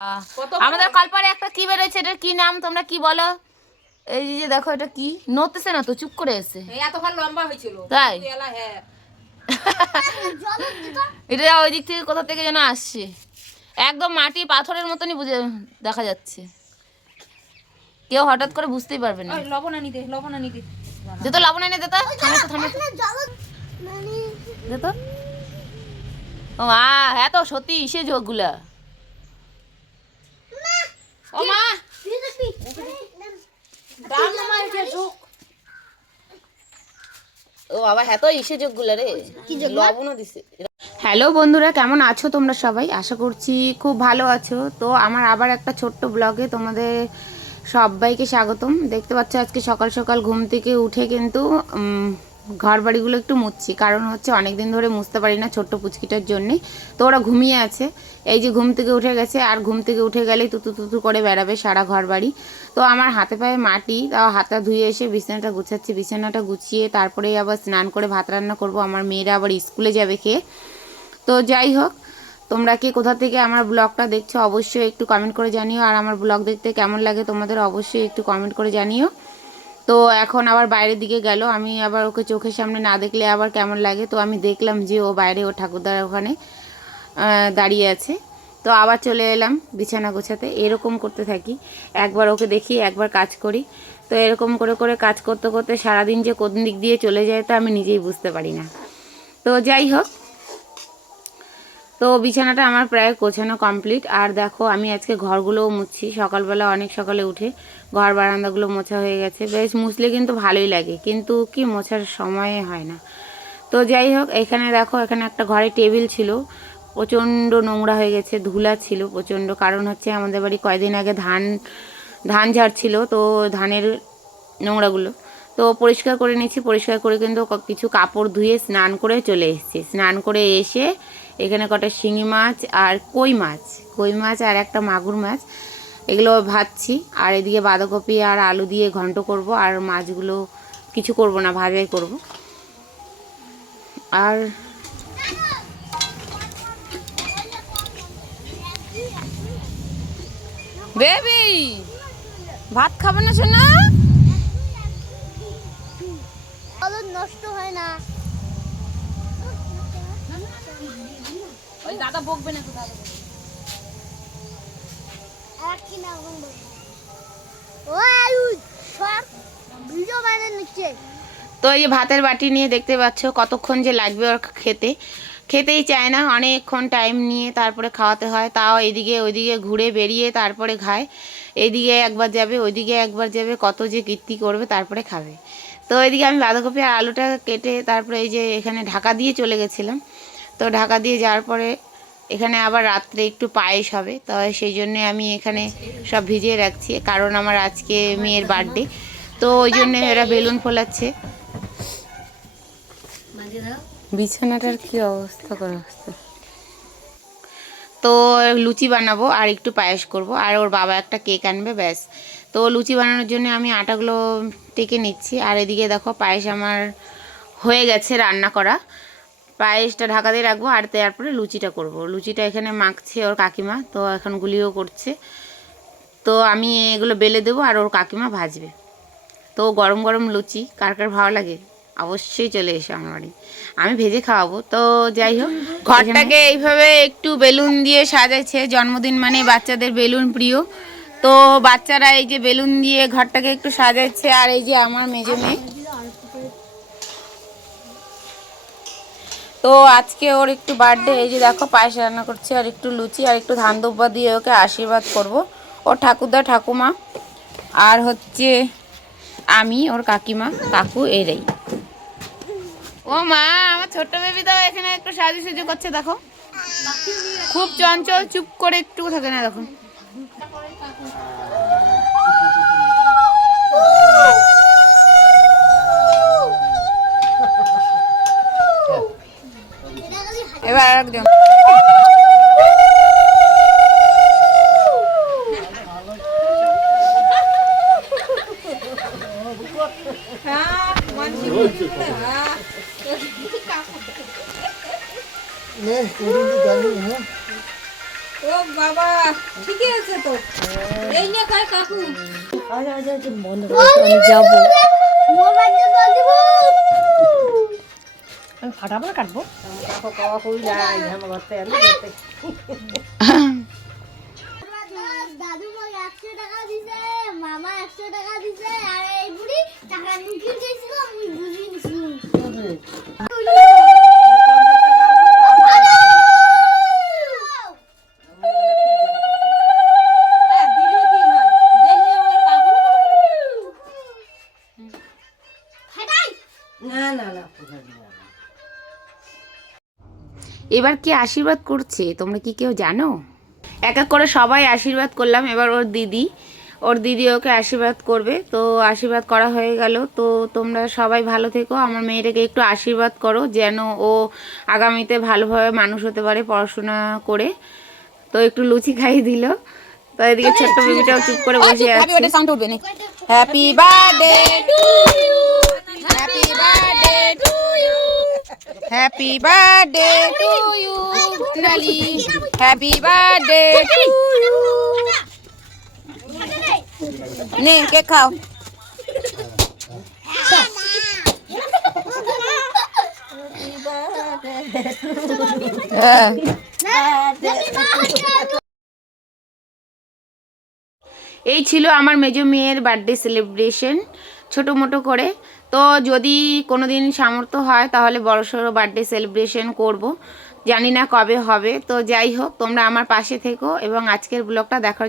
আমাদের কলপারে একটা কি বেরোচ্ছে, এটার কি নাম তোমরা কি বলো? এই যে দেখো এটা কি নড়তেছে না তো, চুপ করে এসে এতক্ষণ লম্বা হয়েছিল তাই। হ্যাঁ এটা ওই দিক থেকে কোথা থেকে যেন আসছে, একদম মাটি পাথরের মতনই বুঝে দেখা যাচ্ছে, কেউ হঠাৎ করে বুঝতেই পারবে না। লবণ আনি দে যেত লবণ এনে দেতো, থামে তো। ও মা, হ্যাঁ তো সত্যি ইসে যোগগুলা। ও মা ও বাবা, হ্যাঁ তো ইসে যোগগুলা রে, লবণও দিছে। হ্যালো বন্ধুরা, কেমন আছো তোমরা সবাই? আশা করছি খুব ভালো আছো। তো আমার আবার একটা ছোট্ট ব্লগে তোমাদের সবাইকে স্বাগতম। দেখতে পাচ্ছ আজকে সকাল সকাল ঘুম থেকে উঠে কিন্তু ঘর বাড়িগুলো একটু মুছছি, কারণ হচ্ছে অনেক দিন ধরে মুছতে পারি না ছোট্ট পুচকিটার জন্যে। তো ওরা ঘুমিয়ে আছে, এই যে ঘুম থেকে উঠে গেছে, আর ঘুম থেকে উঠে গেলেই তুতু তুতু করে বেড়াবে সারা ঘর বাড়ি। তো আমার হাতে পায়ে মাটি, তাও হাতটা ধুয়ে এসে বিছানাটা গুছাচ্ছি। বিছানাটা গুছিয়ে তারপরেই আবার স্নান করে ভাত রান্না করব, আমার মেয়েরা আবার স্কুলে যাবে খেয়ে। তো যাই হোক, তোমরা কি কোথা থেকে আমার ব্লগটা দেখছো অবশ্যই একটু কমেন্ট করে জানিও, আর আমার ব্লগ দেখতে কেমন লাগে তোমাদের অবশ্যই একটু কমেন্ট করে জানিও। তো এখন আবার বাইরের দিকে গেল, আমি আবার ওকে চোখের সামনে না দেখলে আবার কেমন লাগে। তো আমি দেখলাম যে ও বাইরে ও ঠাকুরদার ওখানে দাঁড়িয়ে আছে। তো আবার চলে এলাম বিছানা গোছাতে। এরকম করতে থাকি, একবার ওকে দেখি একবার কাজ করি। তো এরকম করে করে কাজ করতে করতে সারাদিন যে কোন দিক দিয়ে চলে যায় তা আমি নিজেই বুঝতে পারি না। তো যাই হোক, তো বিছানাটা আমার প্রায় গোছানো কমপ্লিট। আর দেখো আমি আজকে ঘরগুলোও মুছছি, সকালবেলা অনেক সকালে উঠে ঘর বারান্দাগুলো মোছা হয়ে গেছে। বেশ মুছলে কিন্তু ভালোই লাগে, কিন্তু কি মোছার সময় হয় না। তো যাই হোক, এখানে দেখো এখানে একটা ঘরে টেবিল ছিল, প্রচণ্ড নোংরা হয়ে গেছে, ধুলা ছিল প্রচণ্ড। কারণ হচ্ছে আমাদের বাড়ি কয়দিন আগে ধান ঝাড়ছিল, তো ধানের নোংরাগুলো তো পরিষ্কার করে নিচ্ছি। পরিষ্কার করে কিন্তু কিছু কাপড় ধুয়ে স্নান করে চলে এসেছি। স্নান করে এসে এখানে কটা শিঙি মাছ আর কই মাছ আর একটা মাগুর মাছ, এগুলো ভাজছি। আর এদিকে বাঁধাকপি আর আলু দিয়ে ঘন্ট করব, আর মাছগুলো কিছু করব না, ভাজাই করব। আর বেবি ভাত খাবে না শোনা? নষ্ট হয় না, ওই দাদা বকবে না তো দাদা আর কি না ও আলু সব ভিডিও বানিয়ে নিচ্ছে। তো এই যে ভাতের বাটি নিয়ে দেখতে পাচ্ছ কতক্ষণ যে লাগবে ওর খেতেই চায় না, অনেকক্ষণ টাইম নিয়ে তারপরে খাওয়াতে হয়। তাও এদিকে ওইদিকে ঘুরে বেরিয়ে তারপরে খায়, এইদিকে একবার যাবে ওইদিকে একবার যাবে, কত যে কীর্তি করবে তারপরে খাবে। তো এইদিকে আমি বাঁধাকপি আর আলুটা কেটে তারপরে এই যে এখানে ঢাকা দিয়ে চলে গেছিলাম। তো ঢাকা দিয়ে যাওয়ার পরে এখানে আবার রাত্রে একটু পায়েস হবে, তো সেই জন্যে আমি এখানে সব ভিজিয়ে রাখছি, কারণ আমার আজকে মেয়ের বার্থডে। তো ওই জন্যে এরা বেলুন ফোলাচ্ছে। বিছানাটার কি অবস্থা করা অবস্থা। তো লুচি বানাবো আর একটু পায়েস করব, আর ওর বাবা একটা কেক আনবে, ব্যাস। তো লুচি বানানোর জন্য আমি আটাগুলো টেকে নিচ্ছি। আর এদিকে দেখো পায়েস আমার হয়ে গেছে রান্না করা। পায়েসটা ঢাকা দিয়ে রাখবো, আর তারপরে লুচিটা করব। লুচিটা এখানে মাখছে ওর কাকিমা, তো এখন গুলিও করছে। তো আমি এগুলো বেলে দেবো আর ওর কাকিমা ভাজবে। তো গরম গরম লুচি কার কার ভালো লাগে অবশ্যই চলে এসো আমার বাড়ি, আমি ভেজে খাওয়াবো। তো যাই হোক, ঘরটাকে এইভাবে একটু বেলুন দিয়ে সাজাচ্ছে, জন্মদিন মানে বাচ্চাদের বেলুন প্রিয়। তো বাচ্চারা এই যে বেলুন দিয়ে ঘরটাকে একটু সাজাচ্ছে। আর এই যে আমার মেজো মেয়ে, তো আজকে ওর একটু বার্থডে, এই যে দেখো পায়েস রান্না করছে আর একটু লুচি আর একটু ধান দুব্বা দিয়ে ওকে আশীর্বাদ করব। ওর ঠাকুরদা ঠাকুমা আর হচ্ছে আমি ওর কাকিমা কাকু এরাই। ও মা, আমার ছোট্ট বেবি তো এখানে একটু সাজু করছে, দেখো খুব চঞ্চল, চুপ করে একটু থাকে না, দেখো। এবার একদম ও বাবা ঠিকই এই নিয়ে কয় কাকু আমি যাবো মোবাইলটা বল দিব আমি ফাটাবো না কাটবো দাদু মোক 100 টাকা দিছে মামা 100 টাকা দিছে আর এই বুড়ি টাকা লুকিয়ে দিয়েছিল আমি বুঝি নিছি এবার কি আশীর্বাদ করছে তোমরা কি কেউ জানো? এক এক করে সবাই আশীর্বাদ করলাম, এবার ওর দিদি ওকে আশীর্বাদ করবে। তো আশীর্বাদ করা হয়ে গেল। তো তোমরা সবাই ভালো থেকো, আমার মেয়েটাকে একটু আশীর্বাদ করো যেন ও আগামীতে ভালোভাবে মানুষ হতে পারে পড়াশোনা করে। তো একটু লুচি খাইয়ে দিল। তো এদিকে ছোট্ট বেবিটাও চুপ করে বসে আছে। Happy birthday to you, happy birthday to you, happy birthday to you Nali, happy birthday to you. নে কেক খাও। এই ছিল আমার মেজো মেয়ের বার্থডে সেলিব্রেশন ছোটো মোটো করে। তো যদি কোনো দিন সামর্থ্য হয় তাহলে বড়সড় বার্থডে সেলিব্রেশন করব, জানি না কবে হবে। তো যাই হোক, তোমরা আমার পাশে থেকো এবং আজকের ব্লগটা দেখার জন্য